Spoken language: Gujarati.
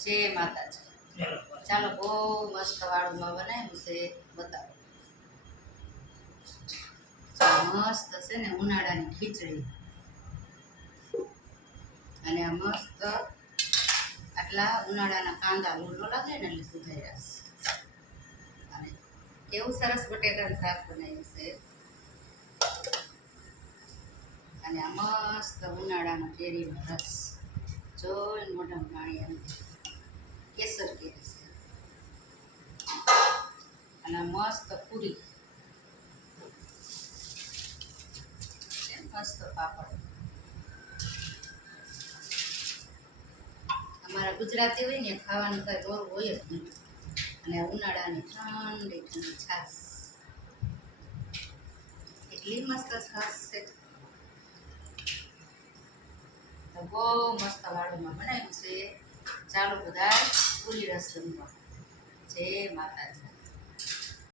જય માતાજી. ચાલો બહુ મસ્ત વાળુમાં બનાવ્યું છે, બતાવો. મસ્ત છે ને ઉનાળાની ખીચડી, અને આ મસ્ત આટલા ઉનાળાના કાંદા લૂલો લાગે ને એટલે સુધાર્યા છે. અને કેવું સરસ બટેકાનું શાક બનાવ્યું છે. અને આ મસ્ત ઉનાળાનો કેરીનો રસ જોઈને મોઢામાં પાણી આવી જાય. કેસર કેરી છે. અને આ મસ્ત પૂરી, મસ્ત પાપડ. અમારા ગુજરાતી હોય ને ખાવાનું કઈ દોરું હોય જ નહીં. અને ઉનાળાની ઠંડી ઠંડી છાશ, એટલી મસ્ત છાશ છે. તો બહુ મસ્ત વાળુમાં બનાવ્યું છે. ચાલો બધા પૂરી રસ જમવા. જય માતાજી.